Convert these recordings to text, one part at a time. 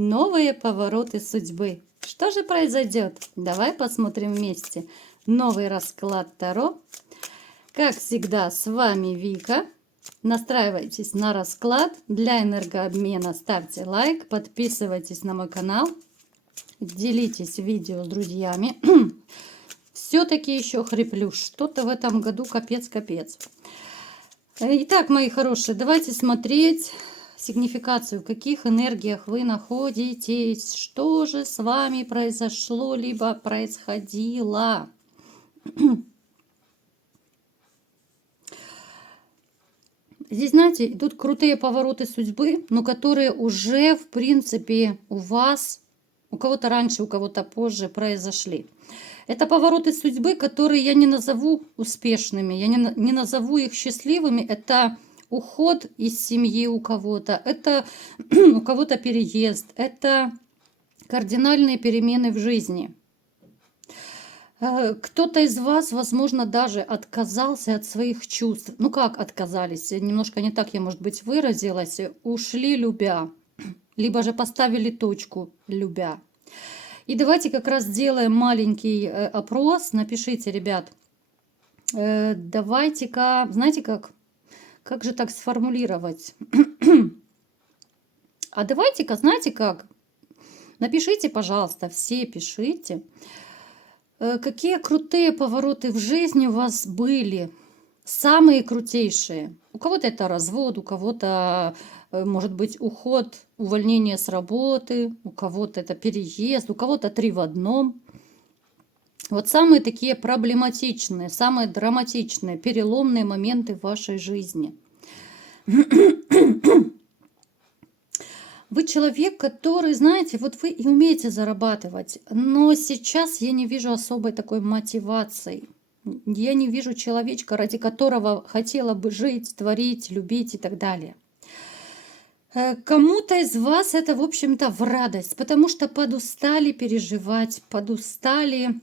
Новые повороты судьбы. Что же произойдет? Давай посмотрим вместе. Новый расклад Таро. Как всегда, с вами Вика. Настраивайтесь на расклад. Для энергообмена ставьте лайк, подписывайтесь на мой канал, делитесь видео с друзьями. Все-таки еще хриплю. Что-то в этом году капец-капец. Итак, мои хорошие, давайте смотреть сигнификацию, в каких энергиях вы находитесь, что же с вами произошло, либо происходило. Здесь, знаете, идут крутые повороты судьбы, но которые уже, в принципе, у вас, у кого-то раньше, у кого-то позже произошли. Это повороты судьбы, которые я не назову успешными, я не назову их счастливыми. Это уход из семьи у кого-то, это у кого-то переезд, это кардинальные перемены в жизни. Кто-то из вас, возможно, даже отказался от своих чувств. Ну как отказались? Немножко не так я, может быть, выразилась. Ушли, любя. Либо же поставили точку, любя. И давайте как раз сделаем маленький опрос. Напишите, ребят. Давайте-ка, знаете как же так сформулировать? А давайте-ка, знаете как? Напишите, пожалуйста, все пишите. Какие крутые повороты в жизни у вас были? Самые крутейшие. У кого-то это развод, у кого-то, может быть, уход, увольнение с работы, у кого-то это переезд, у кого-то 3 в одном. Вот самые такие проблематичные, самые драматичные, переломные моменты в вашей жизни. Вы человек, который, знаете, вот вы и умеете зарабатывать, но сейчас я не вижу особой такой мотивации. Я не вижу человечка, ради которого хотела бы жить, творить, любить и так далее. Кому-то из вас это, в общем-то, в радость, потому что подустали переживать, подустали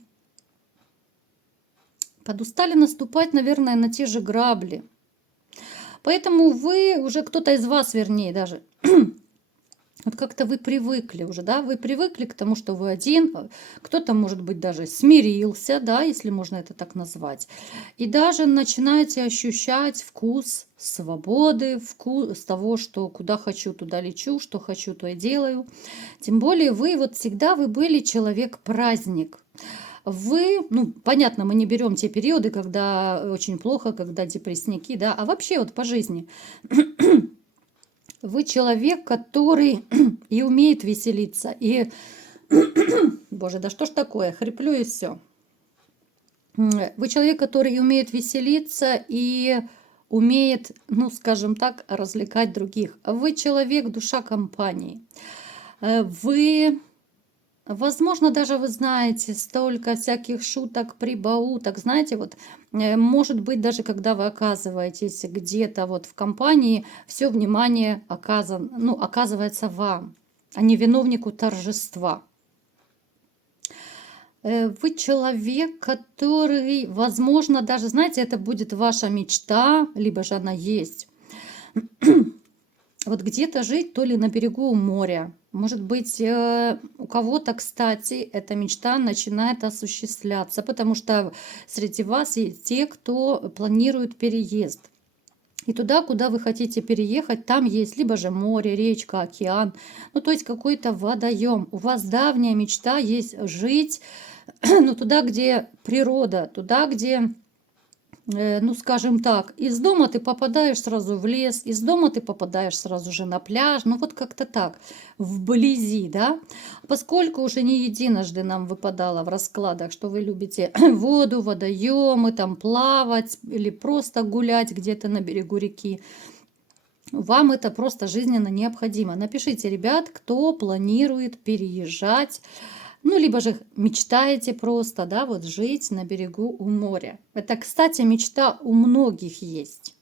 наступать, наверное, на те же грабли. Поэтому вы уже, кто-то из вас, вернее, даже, вот как-то вы привыкли уже, да, вы привыкли к тому, что вы один, кто-то, может быть, даже смирился, да, если можно это так назвать, и даже начинаете ощущать вкус свободы, вкус того, что куда хочу, туда лечу, что хочу, то и делаю. Тем более вы вот всегда вы были человек-праздник. Вы, ну, понятно, мы не берем те периоды, когда очень плохо, когда депрессники, да, а вообще вот по жизни. Вы человек, который и умеет веселиться, и, боже, да что ж такое, хриплю и все. Вы человек, который и умеет веселиться, и умеет, ну, скажем так, развлекать других. Вы человек, душа компании. Вы... Возможно, даже вы знаете столько всяких шуток, прибауток. Знаете, вот, может быть, даже когда вы оказываетесь где-то вот в компании, все внимание оказывается вам, а не виновнику торжества. Вы человек, который, возможно, даже, знаете, это будет ваша мечта, либо же она есть. Вот где-то жить, то ли на берегу моря. Может быть, у кого-то, кстати, эта мечта начинает осуществляться, потому что среди вас есть те, кто планирует переезд. И туда, куда вы хотите переехать, там есть либо же море, речка, океан, ну то есть какой-то водоем. У вас давняя мечта есть жить, ну туда, где природа, туда, где... Ну, скажем так, из дома ты попадаешь сразу в лес, из дома ты попадаешь сразу же на пляж, ну вот как-то так, вблизи, да. Поскольку уже не единожды нам выпадало в раскладах, что вы любите воду, водоемы, там плавать или просто гулять где-то на берегу реки, вам это просто жизненно необходимо. Напишите, ребят, кто планирует переезжать, ну, либо же мечтаете просто, да, вот жить на берегу у моря. Это, кстати, мечта у многих есть.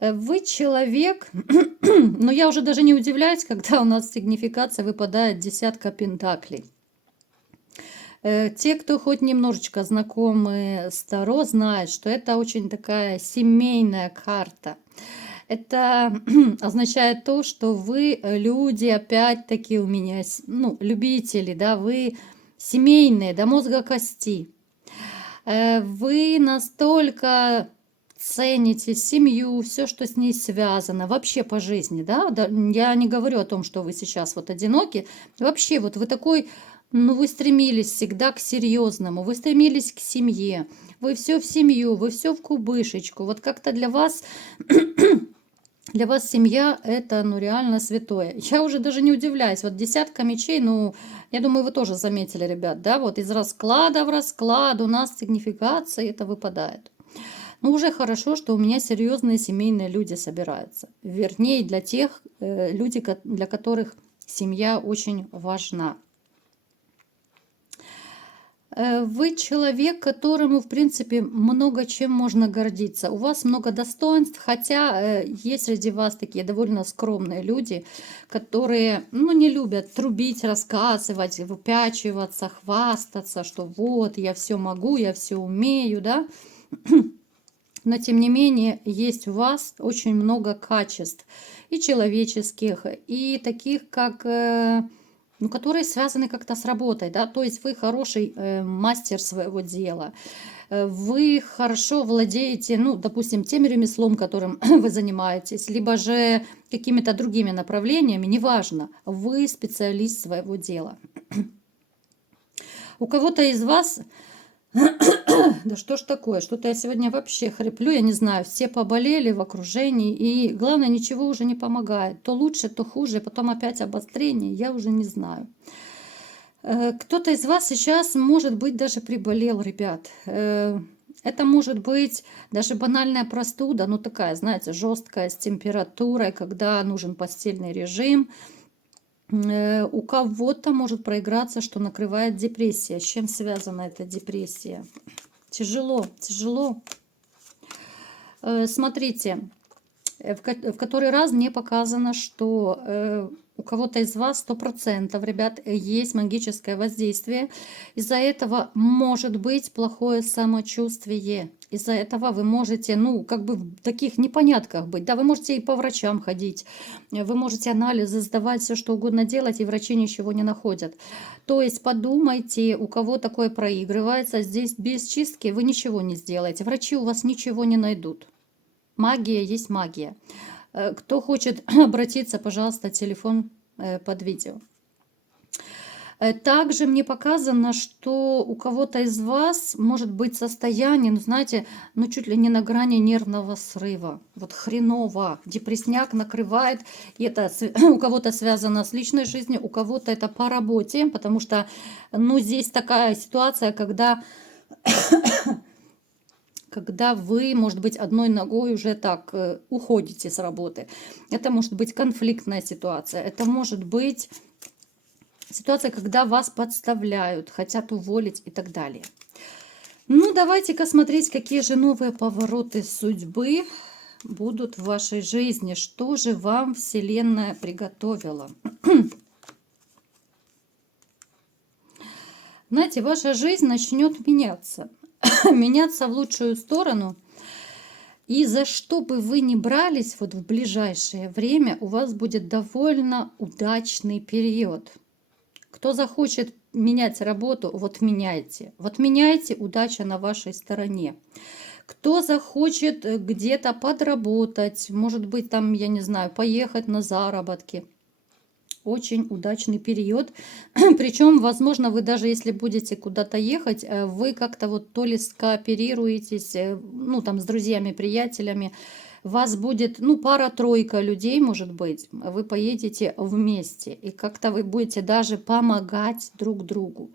Вы человек, но я уже даже не удивляюсь, когда у нас сигнификация выпадает десятка пентаклей. Те, кто хоть немножечко знакомы с Таро, знают, что это очень такая семейная карта. Это означает то, что вы люди, опять-таки, у меня, ну, любители, да, вы семейные, до мозга кости. Вы настолько цените семью, все, что с ней связано, вообще по жизни, да? Я не говорю о том, что вы сейчас вот одиноки, вообще вот вы такой, ну, вы стремились всегда к серьезному, вы стремились к семье, вы все в семью, вы все в кубышечку, вот как-то для вас семья это, ну, реально святое. Я уже даже не удивляюсь. Вот десятка мечей, ну, я думаю, вы тоже заметили, ребят, да, вот из расклада в расклад у нас сигнификация это выпадает. Но уже хорошо, что у меня серьезные семейные люди собираются. Вернее, для тех людей, для которых семья очень важна. Вы человек, которому, в принципе, много чем можно гордиться. У вас много достоинств, хотя есть среди вас такие довольно скромные люди, которые, ну, не любят трубить, рассказывать, выпячиваться, хвастаться, что вот, я все могу, я все умею, да. Но, тем не менее, есть у вас очень много качеств и человеческих, и таких, как ну, которые связаны как-то с работой, да, то есть вы хороший мастер своего дела, вы хорошо владеете, ну, допустим, тем ремеслом, которым вы занимаетесь, либо же какими-то другими направлениями, неважно, вы специалист своего дела. У кого-то из вас да что ж такое, что-то я сегодня вообще хриплю, я не знаю, все поболели в окружении, и главное, ничего уже не помогает. То лучше, то хуже, потом опять обострение, я уже не знаю. Кто-то из вас сейчас, может быть, даже приболел, ребят. Это может быть даже банальная простуда, ну такая, знаете, жесткая, с температурой, когда нужен постельный режим. У кого-то может проиграться, что накрывает депрессия. С чем связана эта депрессия? Тяжело, тяжело. Смотрите, в который раз мне показано, что у кого-то из вас 100%, ребят, есть магическое воздействие. Из-за этого может быть плохое самочувствие. Из-за этого вы можете, ну, как бы в таких непонятках быть. Да, вы можете и по врачам ходить, вы можете анализы сдавать, все что угодно делать, и врачи ничего не находят. То есть подумайте, у кого такое проигрывается, здесь без чистки вы ничего не сделаете. Врачи у вас ничего не найдут. Магия есть магия. Кто хочет обратиться, пожалуйста, телефон под видео. Также мне показано, что у кого-то из вас может быть состояние, ну знаете, ну чуть ли не на грани нервного срыва. Вот хреново, депрессняк накрывает. И это у кого-то связано с личной жизнью, у кого-то это по работе, потому что, ну, здесь такая ситуация, когда вы, может быть, одной ногой уже так уходите с работы. Это может быть конфликтная ситуация. Это может быть ситуация, когда вас подставляют, хотят уволить и так далее. Ну, давайте-ка смотреть, какие же новые повороты судьбы будут в вашей жизни. Что же вам Вселенная приготовила? Знаете, ваша жизнь начнет меняться. Меняться в лучшую сторону. И за что бы вы ни брались вот в ближайшее время, у вас будет довольно удачный период. Кто захочет менять работу, вот меняйте. Вот меняйте, удача на вашей стороне. Кто захочет где-то подработать, может быть, там, я не знаю, поехать на заработки. Очень удачный период. Причем, возможно, вы даже если будете куда-то ехать, вы как-то вот то ли скооперируетесь, ну, там, с друзьями, приятелями, вас будет, ну, пара-тройка людей, может быть, вы поедете вместе, и как-то вы будете даже помогать друг другу.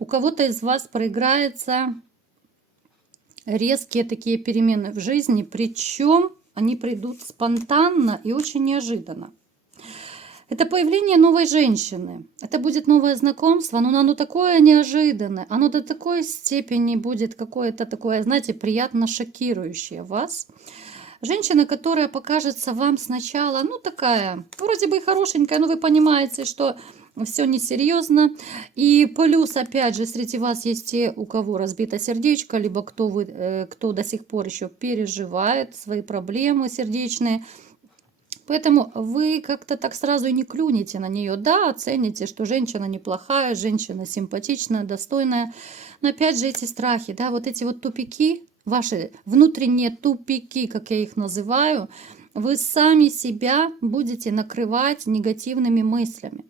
У кого-то из вас проиграются резкие такие перемены в жизни, причем они придут спонтанно и очень неожиданно. Это появление новой женщины. Это будет новое знакомство, но оно такое неожиданное. Оно до такой степени будет какое-то такое, знаете, приятно шокирующее вас. Женщина, которая покажется вам сначала, ну такая, вроде бы и хорошенькая, но вы понимаете, что все несерьезно. И плюс, опять же, среди вас есть те, у кого разбито сердечко, либо кто до сих пор еще переживает свои проблемы сердечные. Поэтому вы как-то так сразу и не клюнете на нее. Да, оцените, что женщина неплохая, женщина симпатичная, достойная. Но опять же эти страхи, да, вот эти вот тупики, ваши внутренние тупики, как я их называю, вы сами себя будете накрывать негативными мыслями.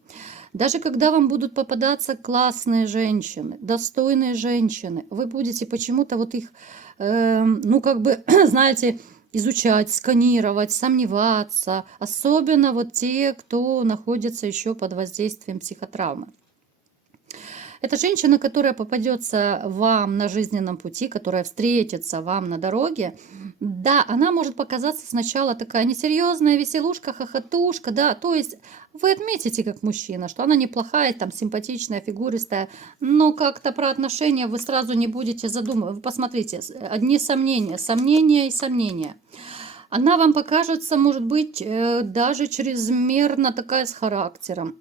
Даже когда вам будут попадаться классные женщины, достойные женщины, вы будете почему-то вот их, ну как бы, знаете, изучать, сканировать, сомневаться. Особенно вот те, кто находится еще под воздействием психотравмы. Это женщина, которая попадется вам на жизненном пути, которая встретится вам на дороге. Да, она может показаться сначала такая несерьезная, веселушка, хохотушка, да, то есть вы отметите как мужчина, что она неплохая, там, симпатичная, фигуристая, но как-то про отношения вы сразу не будете задумывать. Вы посмотрите, одни сомнения, сомнения и сомнения. Она вам покажется, может быть, даже чрезмерно такая с характером.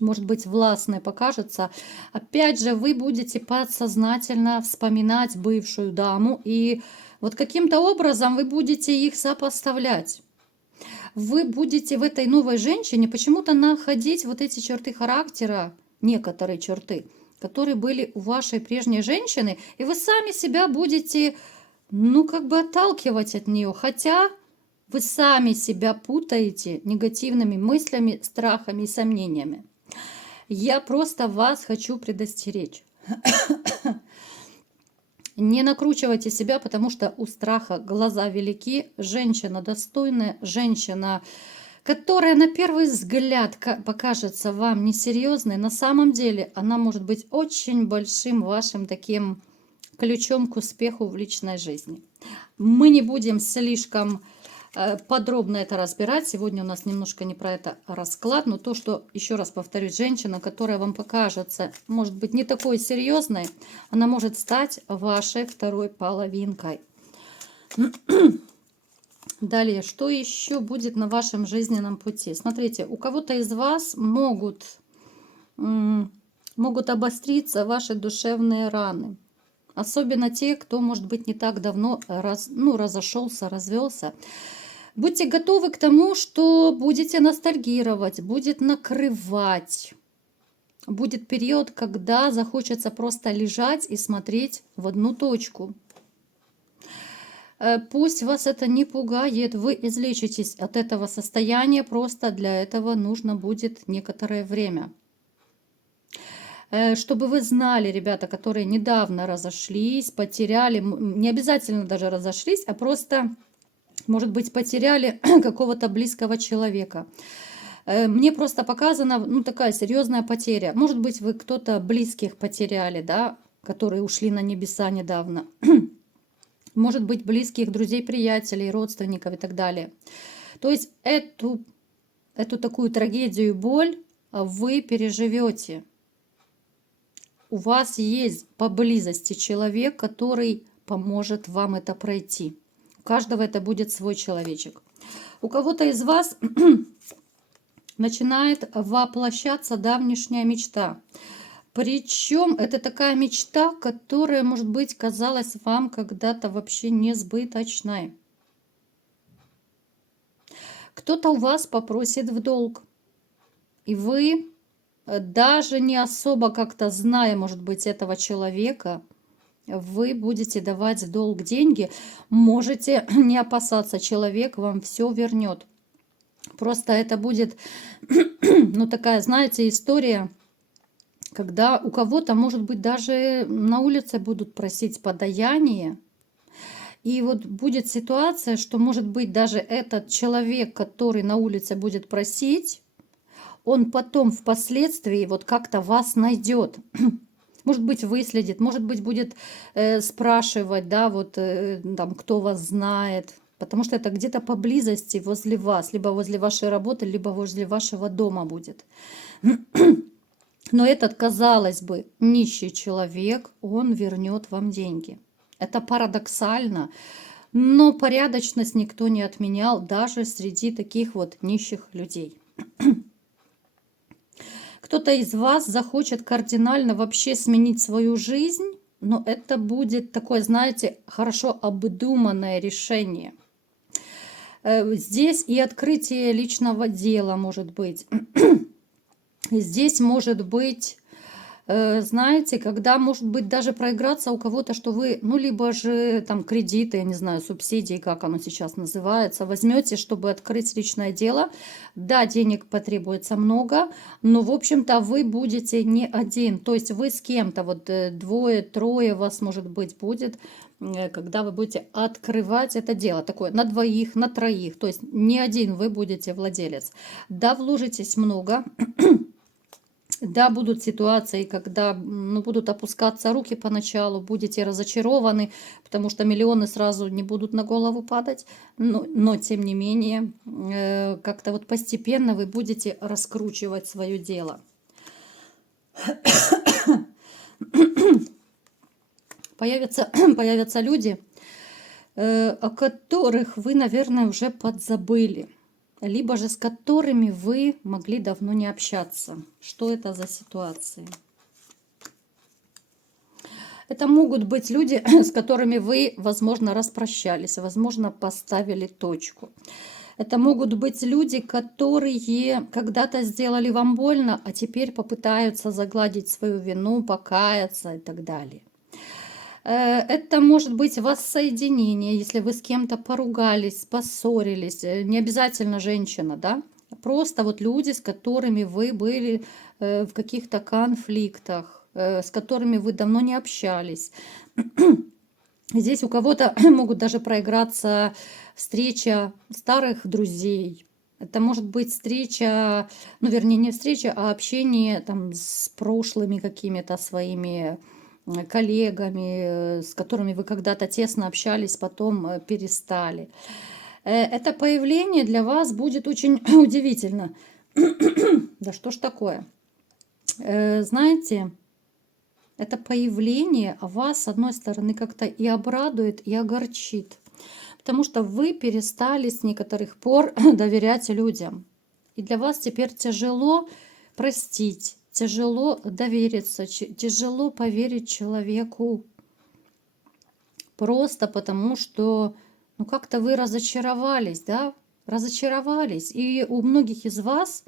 Может быть, властной покажется. Опять же, вы будете подсознательно вспоминать бывшую даму, и вот каким-то образом вы будете их сопоставлять. Вы будете в этой новой женщине почему-то находить вот эти черты характера, некоторые черты, которые были у вашей прежней женщины, и вы сами себя будете, ну, как бы отталкивать от нее, хотя вы сами себя путаете негативными мыслями, страхами и сомнениями. Я просто вас хочу предостеречь. Не накручивайте себя, потому что у страха глаза велики. Женщина достойная, женщина, которая на первый взгляд покажется вам несерьезной, на самом деле она может быть очень большим вашим таким ключом к успеху в личной жизни. Мы не будем слишком подробно это разбирать. Сегодня у нас немножко не про это расклад, но то, что, еще раз повторюсь, женщина, которая вам покажется, может быть, не такой серьезной, она может стать вашей второй половинкой. Далее, что еще будет на вашем жизненном пути? Смотрите, у кого-то из вас могут обостриться ваши душевные раны. Особенно те, кто, может быть, не так давно разошелся, развелся. Будьте готовы к тому, что будете ностальгировать, будет накрывать. Будет период, когда захочется просто лежать и смотреть в одну точку. Пусть вас это не пугает, вы излечитесь от этого состояния, просто для этого нужно будет некоторое время. Чтобы вы знали, ребята, которые недавно разошлись, потеряли, не обязательно даже разошлись, а просто, может быть, потеряли какого-то близкого человека. Мне просто показана, ну, такая серьезная потеря. Может быть, вы кто-то близких потеряли, да, которые ушли на небеса недавно. Может быть, близких друзей, приятелей, родственников и так далее. То есть эту такую трагедию и боль вы переживете. У вас есть поблизости человек, который поможет вам это пройти. У каждого это будет свой человечек. У кого-то из вас начинает воплощаться давнишняя мечта. Причем это такая мечта, которая, может быть, казалась вам когда-то вообще несбыточной. Кто-то у вас попросит в долг, и вы, даже не особо как-то зная, может быть, этого человека, вы будете давать в долг деньги, можете не опасаться, человек вам все вернет. Просто это будет, ну, такая, знаете, история, когда у кого-то, может быть, даже на улице будут просить подаяние. И вот будет ситуация, что, может быть, даже этот человек, который на улице будет просить, он потом впоследствии вот как-то вас найдет. Может быть, выследит, может быть, будет спрашивать, да, вот там, кто вас знает. Потому что это где-то поблизости возле вас, либо возле вашей работы, либо возле вашего дома будет. Но этот, казалось бы, нищий человек, он вернет вам деньги. Это парадоксально, но порядочность никто не отменял даже среди таких вот нищих людей. кто-то из вас захочет кардинально вообще сменить свою жизнь, но это будет такое, знаете, хорошо обдуманное решение. Здесь и открытие личного дела может быть. Здесь может быть, знаете, когда может быть даже проиграться у кого-то, что вы, ну, либо же там кредиты, я не знаю, субсидии, как оно сейчас называется, возьмете, чтобы открыть личное дело. Да, денег потребуется много, но, в общем-то, вы будете не один. То есть вы с кем-то, вот двое, трое вас, может быть, будет, когда вы будете открывать это дело. Такое на двоих, на троих. То есть не один вы будете владелец. Да, вложитесь много. Да, будут ситуации, когда ну, будут опускаться руки поначалу, будете разочарованы, потому что миллионы сразу не будут на голову падать, но тем не менее, как-то вот постепенно вы будете раскручивать свое дело. Появятся люди, о которых вы, наверное, уже подзабыли, либо же с которыми вы могли давно не общаться. Что это за ситуации? Это могут быть люди, с которыми вы, возможно, распрощались, возможно, поставили точку. Это могут быть люди, которые когда-то сделали вам больно, а теперь попытаются загладить свою вину, покаяться и так далее. Это может быть воссоединение, если вы с кем-то поругались, поссорились. Не обязательно женщина, да? Просто вот люди, с которыми вы были в каких-то конфликтах, с которыми вы давно не общались. Здесь у кого-то могут даже проиграться встреча старых друзей. Это может быть встреча, ну, вернее, не встреча, а общение там с прошлыми какими-то своими коллегами, с которыми вы когда-то тесно общались, потом перестали. Это появление для вас будет очень удивительно. Да что ж такое? Знаете, это появление вас, с одной стороны, как-то и обрадует, и огорчит. Потому что вы перестали с некоторых пор доверять людям. И для вас теперь тяжело простить, тяжело довериться, тяжело поверить человеку. Просто потому, что ну как-то вы разочаровались, да? Разочаровались. И у многих из вас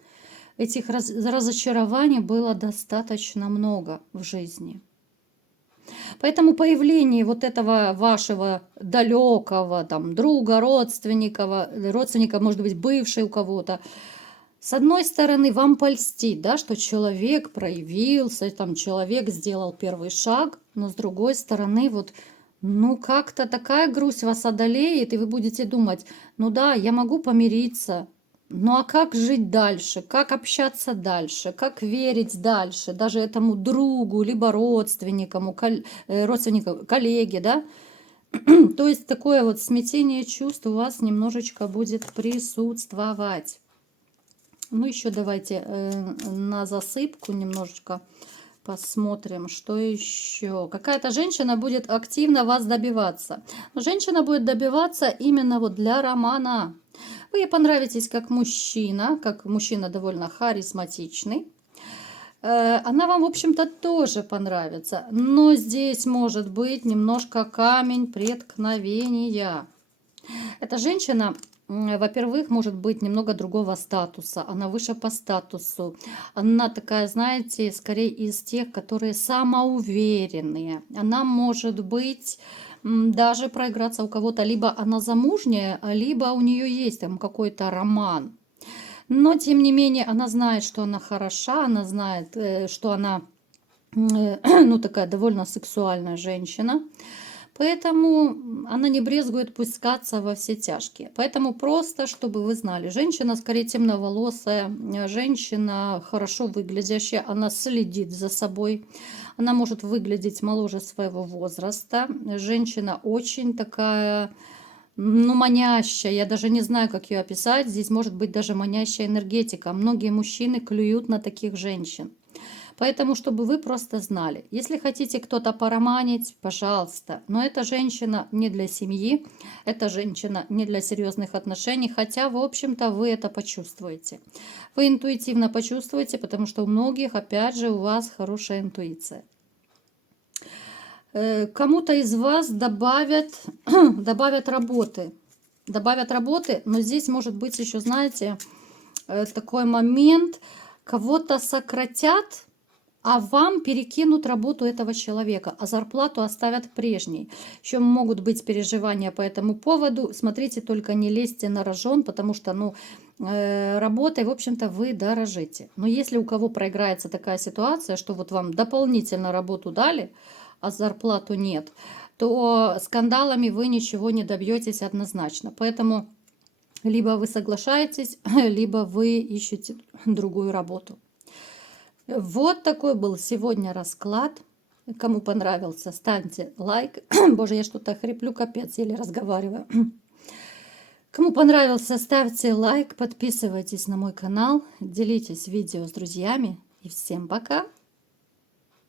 этих разочарований было достаточно много в жизни. Поэтому появление вот этого вашего далекого там, друга, родственника, может быть, бывший у кого-то, с одной стороны, вам польстит, да, что человек проявился, там, человек сделал первый шаг, но с другой стороны, вот, ну, как-то такая грусть вас одолеет, и вы будете думать, ну да, я могу помириться, ну а как жить дальше, как общаться дальше, как верить дальше, даже этому другу, либо родственнику, коллеге, да? То есть такое вот смятение чувств у вас немножечко будет присутствовать. Ну, еще давайте на засыпку немножечко посмотрим, что еще. Какая-то женщина будет активно вас добиваться. Но женщина будет добиваться именно вот для романа. Вы ей понравитесь как мужчина довольно харизматичный. Она вам, в общем-то, тоже понравится. Но здесь может быть немножко камень преткновения. Эта женщина, во-первых, может быть немного другого статуса, она выше по статусу, она такая, знаете, скорее из тех, которые самоуверенные, она может быть даже проиграться у кого-то, либо она замужняя, либо у нее есть там какой-то роман, но тем не менее она знает, что она хороша, она знает, что она ну такая довольно сексуальная женщина. Поэтому она не брезгует пускаться во все тяжкие. Поэтому просто, чтобы вы знали, женщина скорее темноволосая, женщина хорошо выглядящая, она следит за собой, она может выглядеть моложе своего возраста. Женщина очень такая, ну, манящая, я даже не знаю, как ее описать. Здесь может быть даже манящая энергетика. Многие мужчины клюют на таких женщин. Поэтому, чтобы вы просто знали, если хотите кто-то пороманить, пожалуйста, но эта женщина не для семьи, эта женщина не для серьезных отношений, хотя, в общем-то, вы это почувствуете. Вы интуитивно почувствуете, потому что у многих, опять же, у вас хорошая интуиция. Кому-то из вас добавят, добавят работы. Добавят работы, но здесь может быть еще, знаете, такой момент, кого-то сократят, а вам перекинут работу этого человека, а зарплату оставят прежней. Еще могут быть переживания по этому поводу. Смотрите, только не лезьте на рожон, потому что, ну, работой, в общем-то, вы дорожите. Но если у кого проиграется такая ситуация, что вот вам дополнительно работу дали, а зарплату нет, то скандалами вы ничего не добьетесь однозначно. Поэтому либо вы соглашаетесь, либо вы ищете другую работу. Вот такой был сегодня расклад. Кому понравился, ставьте лайк. Боже, я что-то хриплю, капец, еле разговариваю. Кому понравился, ставьте лайк, подписывайтесь на мой канал, делитесь видео с друзьями. И всем пока!